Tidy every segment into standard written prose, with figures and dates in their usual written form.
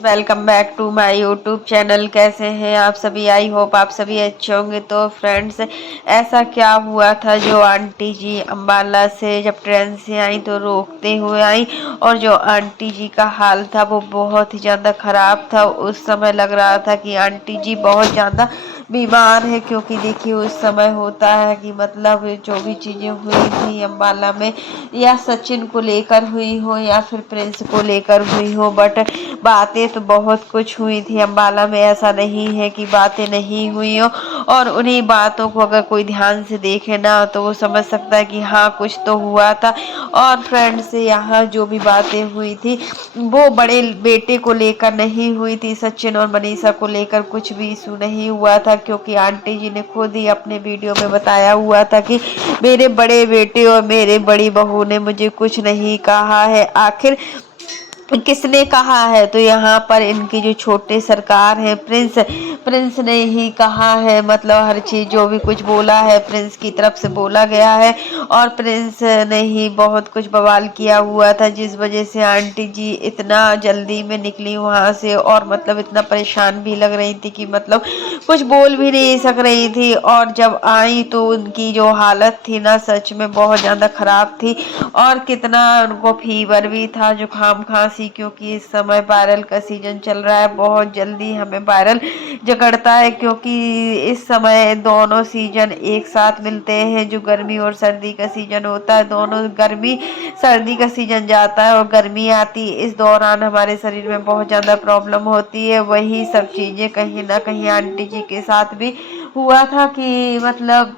Welcome back to my YouTube channel. कैसे हैं आप सभी? आई होप आप सभी अच्छे होंगे। तो फ्रेंड्स, ऐसा क्या हुआ था जो आंटी जी अम्बाला से जब ट्रेन से आई तो रोकते हुए आई, और जो आंटी जी का हाल था वो बहुत ही ज़्यादा ख़राब था। उस समय लग रहा था कि आंटी जी बहुत ज़्यादा बीमार है, क्योंकि देखिए उस समय होता है कि मतलब जो भी चीज़ें हुई थी अम्बाला में, या सचिन को लेकर हुई हो या फिर प्रिंस को लेकर हुई हो, बट बातें तो बहुत कुछ हुई थी अम्बाला में। ऐसा नहीं है कि बातें नहीं हुई हो, और उन्हीं बातों को अगर कोई ध्यान से देखे ना तो वो समझ सकता है कि हाँ कुछ तो हुआ था। और फ्रेंड्स, यहाँ जो भी बातें हुई थी वो बड़े बेटे को लेकर नहीं हुई थी। सचिन और मनीषा को लेकर कुछ भी इशू नहीं हुआ था, क्योंकि आंटी जी ने खुद ही अपने वीडियो में बताया हुआ था कि मेरे बड़े बेटे और मेरे बड़ी बहू ने मुझे कुछ नहीं कहा है। आखिर किसने कहा है? तो यहाँ पर इनकी जो छोटे सरकार है, प्रिंस प्रिंस ने ही कहा है। मतलब हर चीज जो भी कुछ बोला है प्रिंस की तरफ से बोला गया है, और प्रिंस ने ही बहुत कुछ बवाल किया हुआ था, जिस वजह से आंटी जी इतना जल्दी में निकली वहां से, और मतलब इतना परेशान भी लग रही थी कि मतलब कुछ बोल भी नहीं सक रही थी। और जब आई तो उनकी जो हालत थी ना, सच में बहुत ज्यादा खराब थी। और कितना उनको फीवर भी था, जुकाम खांसी, क्योंकि इस समय वायरल का सीजन चल रहा है। बहुत जल्दी हमें वायरल जकड़ता है, क्योंकि इस समय दोनों सीजन एक साथ मिलते हैं। जो गर्मी और सर्दी का सीजन होता है, दोनों गर्मी सर्दी का सीजन जाता है और गर्मी आती है, इस दौरान हमारे शरीर में बहुत ज़्यादा प्रॉब्लम होती है। वही सब चीज़ें कहीं ना कहीं आंटी जी के साथ भी हुआ था, कि मतलब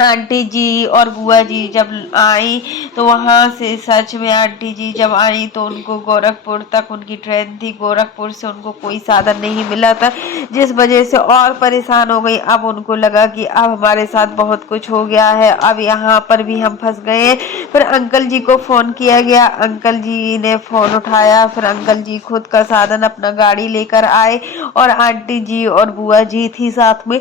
आंटी जी और बुआ जी जब आई तो वहां से, सच में आंटी जी जब आई तो उनको गोरखपुर तक उनकी ट्रेन थी, गोरखपुर से उनको कोई साधन नहीं मिला था, जिस वजह से और परेशान हो गई। अब उनको लगा कि अब हमारे साथ बहुत कुछ हो गया है, अब यहाँ पर भी हम फंस गए हैं। फिर अंकल जी को फोन किया गया, अंकल जी ने फोन उठाया, फिर अंकल जी खुद का साधन अपना गाड़ी लेकर आए, और आंटी जी और बुआ जी थी साथ में,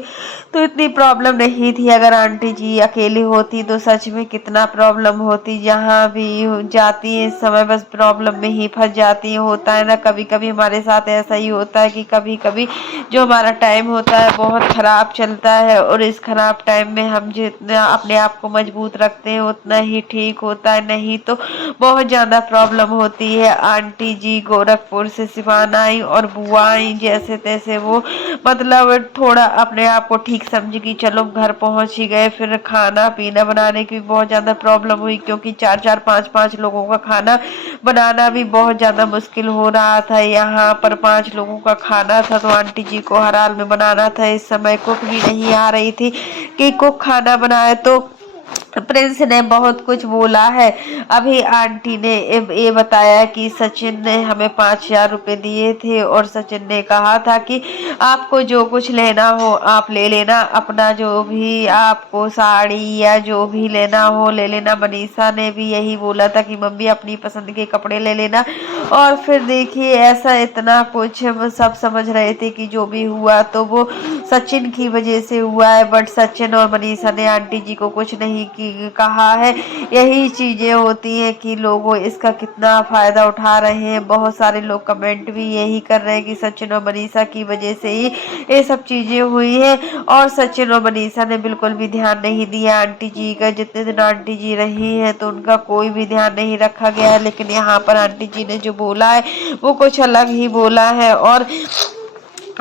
तो इतनी प्रॉब्लम नहीं थी। अगर आंटी जी अकेली होती तो सच में कितना प्रॉब्लम होती। जहाँ भी जाती है इस समय बस प्रॉब्लम में ही फंस जाती है। होता है ना, कभी कभी हमारे साथ ऐसा ही होता है कि कभी कभी जो हमारा टाइम होता है बहुत खराब चलता है, और इस खराब टाइम में हम जितना अपने आप को मजबूत रखते हैं उतना ही ठीक होता है, नहीं तो बहुत ज्यादा प्रॉब्लम होती है। आंटी जी गोरखपुर से सिवान आई, और बुआ आई जैसे तैसे वो मतलब थोड़ा अपने आप को ठीक समझ कि चलो घर पहुंच ही गए। फिर खाना पीना बनाने की भी बहुत ज्यादा प्रॉब्लम हुई, क्योंकि चार चार पांच पांच लोगों का खाना बनाना भी बहुत ज्यादा मुश्किल हो रहा था। यहाँ पर 5 लोगों का खाना था, तो आंटी जी को हर हाल में बनाना था। इस समय कुक भी नहीं आ रही थी कि कुक खाना बनाए, तो प्रिंस ने बहुत कुछ बोला है। अभी आंटी ने ये बताया कि सचिन ने हमें 5,000 रुपए दिए थे, और सचिन ने कहा था कि आपको जो कुछ लेना हो आप ले लेना, अपना जो भी आपको साड़ी या जो भी लेना हो ले लेना। मनीषा ने भी यही बोला था कि मम्मी अपनी पसंद के कपड़े ले लेना। और फिर देखिए ऐसा इतना कुछ हम सब समझ रहे थे कि जो भी हुआ तो वो सचिन की वजह से हुआ है, बट सचिन और मनीषा ने आंटी जी को कुछ नहीं कहा है। यही चीजें होती हैं कि लोग इसका कितना फायदा उठा रहे हैं। बहुत सारे लोग कमेंट भी यही कर रहे हैं कि सचिन और मनीषा की वजह से ही ये सब चीजें हुई है, और सचिन और मनीषा ने बिल्कुल भी ध्यान नहीं दिया आंटी जी का। जितने दिन आंटी जी रही है तो उनका कोई भी ध्यान नहीं रखा गया है, लेकिन यहाँ पर आंटी जी ने जो बोला है वो कुछ अलग ही बोला है। और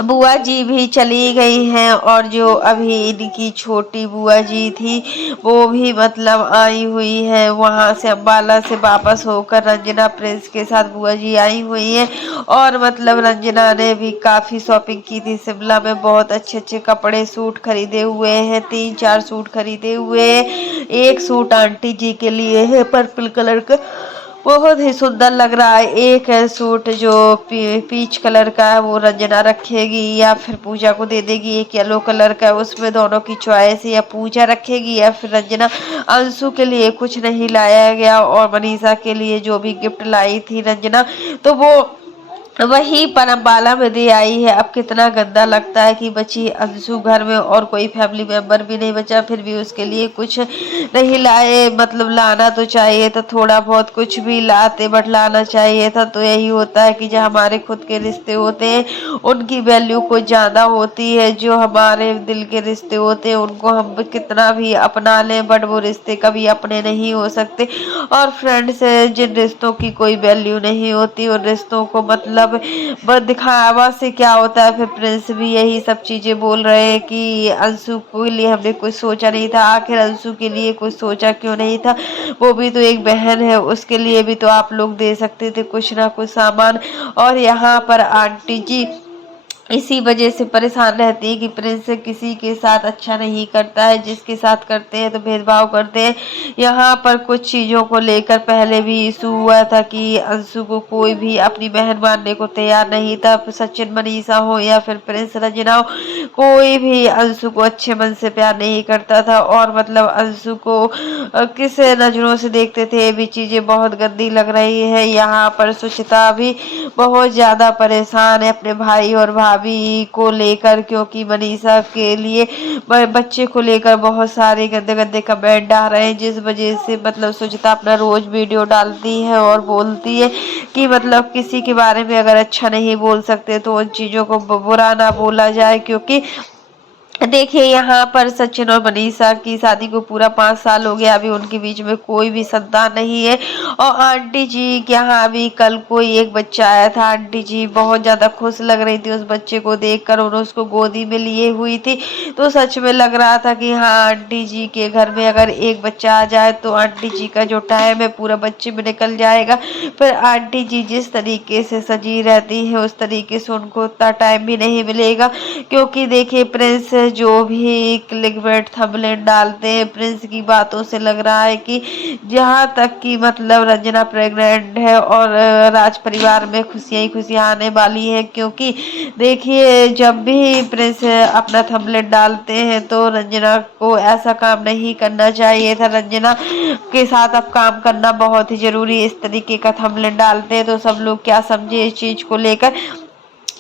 बुआ जी भी चली गई हैं, और जो अभी इनकी छोटी बुआ जी थी वो भी मतलब आई हुई है वहां से, अम्बाला से वापस होकर। रंजना प्रिंस के साथ बुआ जी आई हुई है, और मतलब रंजना ने भी काफी शॉपिंग की थी। शिमला में बहुत अच्छे अच्छे कपड़े सूट खरीदे हुए हैं, 3-4 सूट खरीदे हुए हैं। एक सूट आंटी जी के लिए है पर्पल कलर का, बहुत ही सुंदर लग रहा है। एक है सूट जो पीच कलर का है, वो रंजना रखेगी या फिर पूजा को दे देगी। एक येलो कलर का है, उसमें दोनों की चॉइस है, या पूजा रखेगी या फिर रंजना। अंशु के लिए कुछ नहीं लाया गया, और मनीषा के लिए जो भी गिफ्ट लाई थी रंजना, तो वो वहीं पर अम्बाला में दे आई है। अब कितना गंदा लगता है कि बची अंशु घर में और कोई फैमिली मेंबर भी नहीं बचा, फिर भी उसके लिए कुछ नहीं लाए। मतलब लाना तो चाहिए था, थोड़ा बहुत कुछ भी लाते, बट लाना चाहिए था। तो यही होता है कि जो हमारे खुद के रिश्ते होते हैं उनकी वैल्यू कुछ ज्यादा होती है। जो हमारे दिल के रिश्ते होते हैं उनको हम कितना भी अपना लें, बट वो रिश्ते कभी अपने नहीं हो सकते। और फ्रेंड्स, जिन रिश्तों की कोई वैल्यू नहीं होती, उन रिश्तों को मतलब बस दिखावा से क्या होता है। फिर प्रिंस भी यही सब चीजें बोल रहे हैं कि अंशु के लिए हमने कुछ सोचा नहीं था। आखिर अंशु के लिए कुछ सोचा क्यों नहीं था? वो भी तो एक बहन है, उसके लिए भी तो आप लोग दे सकते थे कुछ ना कुछ सामान। और यहाँ पर आंटी जी इसी वजह से परेशान रहती है कि प्रिंस किसी के साथ अच्छा नहीं करता है, जिसके साथ करते हैं तो भेदभाव करते हैं। यहाँ पर कुछ चीजों को लेकर पहले भी इशू हुआ था कि अंशु को कोई भी अपनी बहन मानने को तैयार नहीं था। सचिन मनीषा हो या फिर प्रिंस रंजना हो, कोई भी अंशु को अच्छे मन से प्यार नहीं करता था। और मतलब अंशु को किस नजरों से देखते थे, ये भी चीजें बहुत गंदी लग रही है। यहाँ पर सुचिता भी बहुत ज्यादा परेशान है अपने भाई और भाभी को लेकर, क्योंकि मनीषा के लिए बच्चे को लेकर बहुत सारे गंदे गंदे कमेंट डाल रहे हैं, जिस वजह से मतलब सुचिता अपना रोज वीडियो डालती है और बोलती है कि मतलब किसी के बारे में अगर अच्छा नहीं बोल सकते तो उन चीजों को बुरा ना बोला जाए। क्योंकि देखिए यहाँ पर सचिन और मनीषा की शादी को पूरा 5 साल हो गया, अभी उनके बीच में कोई भी संतान नहीं है। और आंटी जी के यहाँ भी कल कोई एक बच्चा आया था। आंटी जी बहुत ज्यादा खुश लग रही थी उस बच्चे को देखकर, उन्होंने उसको गोदी में लिए हुई थी। तो सच में लग रहा था कि हाँ, आंटी जी के घर में अगर एक बच्चा आ जाए तो आंटी जी का जो टाइम है पूरा बच्चे में निकल जाएगा। फिर आंटी जी जिस तरीके से सजी रहती है उस तरीके से उनको उतना टाइम भी नहीं मिलेगा। क्योंकि देखिए प्रिंस जो भी क्लिकबेट थंबनेल डालते हैं, प्रिंस की बातों से लग रहा है कि जहाँ तक कि मतलब रंजना प्रेग्नेंट है और राज परिवार में खुशियां ही खुशियां आने वाली है। क्योंकि देखिए जब भी प्रिंस अपना थंबनेल डालते हैं तो रंजना को ऐसा काम नहीं करना चाहिए था। रंजना के साथ अब काम करना बहुत ही जरूरी है। इस तरीके का थंबनेल डालते हैं तो सब लोग क्या समझे इस चीज को लेकर।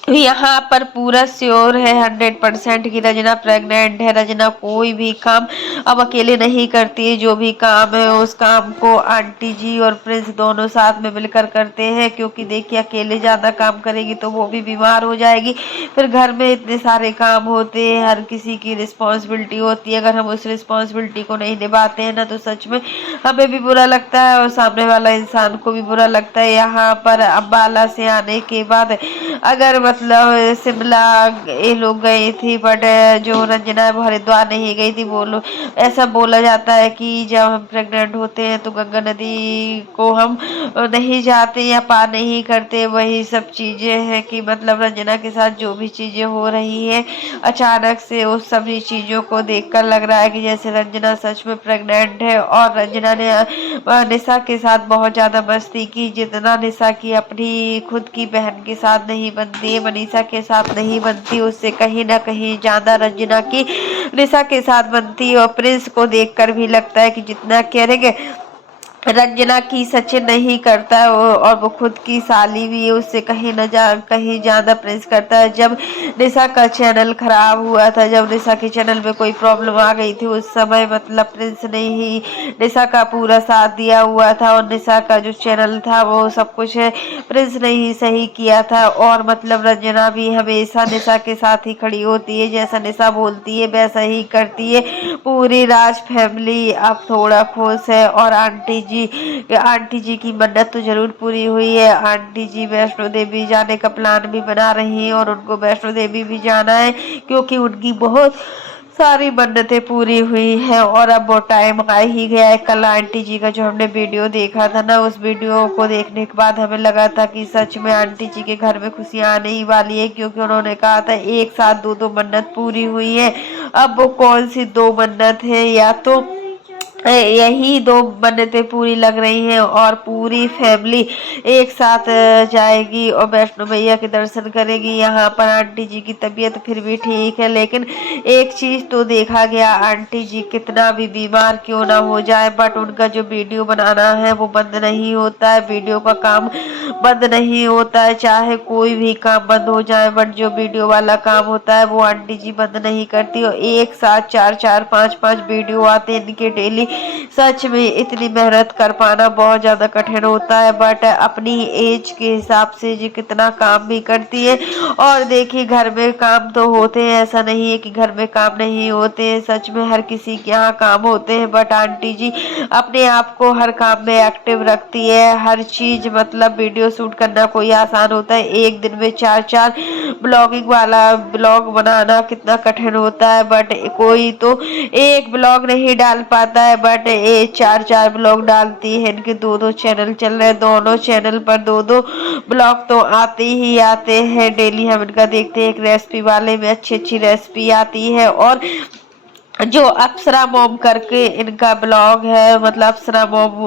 यहाँ पर पूरा श्योर है 100% की रजना प्रेग्नेंट है। रजना कोई भी काम अब अकेले नहीं करती है, जो भी काम है उस काम को आंटी जी और प्रिंस दोनों साथ में मिलकर करते हैं। क्योंकि देखिए अकेले ज्यादा काम करेगी तो वो भी बीमार हो जाएगी। फिर घर में इतने सारे काम होते हैं, हर किसी की रिस्पॉन्सिबिलिटी होती है। अगर हम उस रिस्पॉन्सिबिलिटी को नहीं निभाते हैं ना तो सच में हमें भी बुरा लगता है और सामने वाला इंसान को भी बुरा लगता है। यहाँ पर अम्बाला से आने के बाद अगर मतलब शिमला ये लोग गई थी, बट जो रंजना है वो हरिद्वार नहीं गई थी। बोलो ऐसा बोला जाता है कि जब हम प्रेग्नेंट होते हैं तो गंगा नदी को हम नहीं जाते या पार नहीं करते। वही सब चीजें हैं कि मतलब रंजना के साथ जो भी चीजें हो रही है अचानक से उस सभी चीजों को देखकर लग रहा है कि जैसे रंजना सच में प्रेग्नेंट है। और रंजना ने निशा के साथ बहुत ज्यादा मस्ती की, जितना निशा की अपनी खुद की बहन के साथ नहीं बनती है, मनीषा के साथ नहीं बनती, उससे कहीं ना कहीं ज्यादा रंजना की निशा के साथ बनती है। और प्रिंस को देखकर भी लगता है कि जितना करेंगे रंजना की सचिन नहीं करता है और वो खुद की साली भी है, उससे कहीं ज्यादा प्रेस करता है। जब निशा का चैनल खराब हुआ था, जब निशा के चैनल में कोई प्रॉब्लम आ गई थी, उस समय मतलब प्रिंस ने ही निशा का पूरा साथ दिया हुआ था। और निशा का जो चैनल था वो सब कुछ प्रिंस ने ही सही किया था। और मतलब रंजना भी हमेशा निशा के साथ ही खड़ी होती है, जैसा निशा बोलती है वैसा ही करती है। पूरी राज फैमिली अब थोड़ा खुश है। और आंटी जी की मन्नत तो जरूर पूरी हुई है। आंटी जी वैष्णो देवी जाने का प्लान भी बना रही हैं और उनको वैष्णो देवी भी जाना है, क्योंकि उनकी बहुत सारी मन्नतें पूरी हुई हैं। और अब वो टाइम आ ही गया है। कल आंटी जी का जो हमने वीडियो देखा था ना, उस वीडियो को देखने के बाद हमें लगा था कि सच में आंटी जी के घर में खुशियां आने ही वाली है। क्योंकि उन्होंने कहा था एक साथ दो दो मन्नत पूरी हुई है। अब वो कौन सी दो मन्नत है, या तो यही दो मन्नतें पूरी लग रही हैं और पूरी फैमिली एक साथ जाएगी और वैष्णो मैया के दर्शन करेगी। यहाँ पर आंटी जी की तबीयत फिर भी ठीक है, लेकिन एक चीज तो देखा गया, आंटी जी कितना भी बीमार क्यों ना हो जाए बट उनका जो वीडियो बनाना है वो बंद नहीं होता है, वीडियो का काम बंद नहीं होता है, चाहे कोई भी काम बंद हो जाए बट जो वीडियो वाला काम होता है वो आंटी जी बंद नहीं करती। और एक साथ चार चार पांच पांच वीडियो आते हैं इनके डेली। सच में इतनी मेहनत कर पाना बहुत ज्यादा कठिन होता है, बट अपनी एज के हिसाब से जी कितना काम भी करती है। और देखिए घर में काम तो होते हैं, ऐसा नहीं है कि घर में काम नहीं होते हैं, सच में हर किसी के यहाँ काम होते हैं, बट आंटी जी अपने आप को हर काम में एक्टिव रखती है। हर चीज मतलब वीडियो शूट करना कोई आसान होता है, एक दिन में चार चार ब्लॉगिंग वाला ब्लॉग बनाना कितना कठिन होता है, बट कोई तो एक ब्लॉग नहीं डाल पाता है बट ये चार चार ब्लॉग डालती है। इनके दो दो चैनल चल रहे हैं, दोनों चैनल पर दो दो ब्लॉग तो आते ही आते हैं। डेली हम इनका देखते हैं, एक रेसिपी वाले में अच्छी अच्छी रेसिपी आती है, और जो अप्सरा मॉम करके इनका ब्लॉग है, मतलब अप्सरा मॉम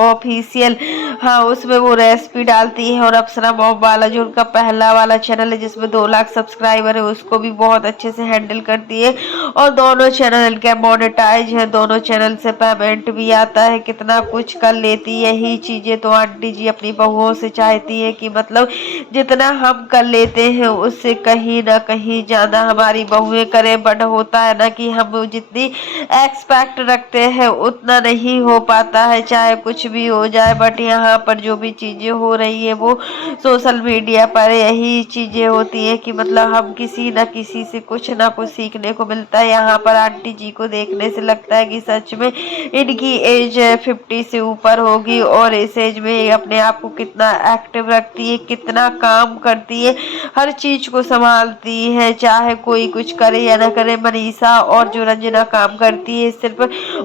ऑफिशियल, हाँ उसमें वो रेसिपी डालती है। और अप्सरा मॉम वाला जो उनका पहला वाला चैनल है जिसमें 2 लाख सब्सक्राइबर है, उसको भी बहुत अच्छे से हैंडल करती है। और दोनों चैनल इनके मोनेटाइज है, दोनों चैनल से पेमेंट भी आता है, कितना कुछ कर लेती है। यही चीजें तो आंटी जी अपनी बहुओं से चाहती है कि मतलब जितना हम कर लेते हैं उससे कहीं ना कहीं ज्यादा हमारी बहुएं करें, बट होता है ना कि हम जितनी एक्सपेक्ट रखते हैं उतना नहीं हो पाता है, चाहे कुछ भी हो जाए। बट यहाँ पर जो भी चीजें हो रही है वो सोशल मीडिया पर यही चीजें होती है कि मतलब हम किसी न किसी से कुछ ना कुछ सीखने को मिलता है। यहाँ पर आंटी जी को देखने से लगता है कि सच में इनकी एज 50 से ऊपर होगी, और इस एज में अपने आप को कितना एक्टिव रखती है, कितना काम करती है, हर चीज को संभालती है, चाहे कोई कुछ करे या ना करे। मनीषा और जो रंजना काम करती है सिर्फ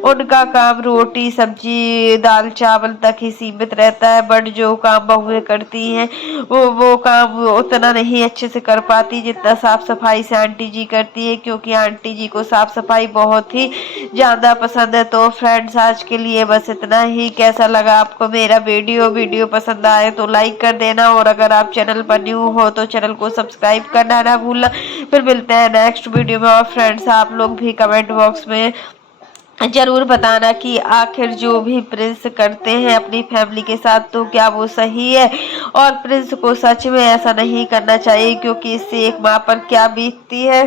उनका काम रोटी सब्जी दाल चावल तक ही सीमित रहता है, बट जो काम बहुएं करती हैं वो काम उतना नहीं अच्छे से कर पाती जितना साफ सफाई से आंटी जी करती है, क्योंकि आंटी जी को साफ सफाई बहुत ही ज्यादा पसंद है। तो फ्रेंड्स आज के लिए बस इतना ही। कैसा लगा आपको मेरा वीडियो पसंद आए तो लाइक कर देना, और अगर आप चैनल पर न्यू हो तो चैनल को सब्सक्राइब करना ना भूलना। फिर मिलते हैं नेक्स्ट वीडियो में। और फ्रेंड्स आप लोग भी कमेंट बॉक्स में जरूर बताना कि आखिर जो भी प्रिंस करते हैं अपनी फैमिली के साथ तो क्या वो सही है, और प्रिंस को सच में ऐसा नहीं करना चाहिए, क्योंकि इससे एक माँ पर क्या बीतती है।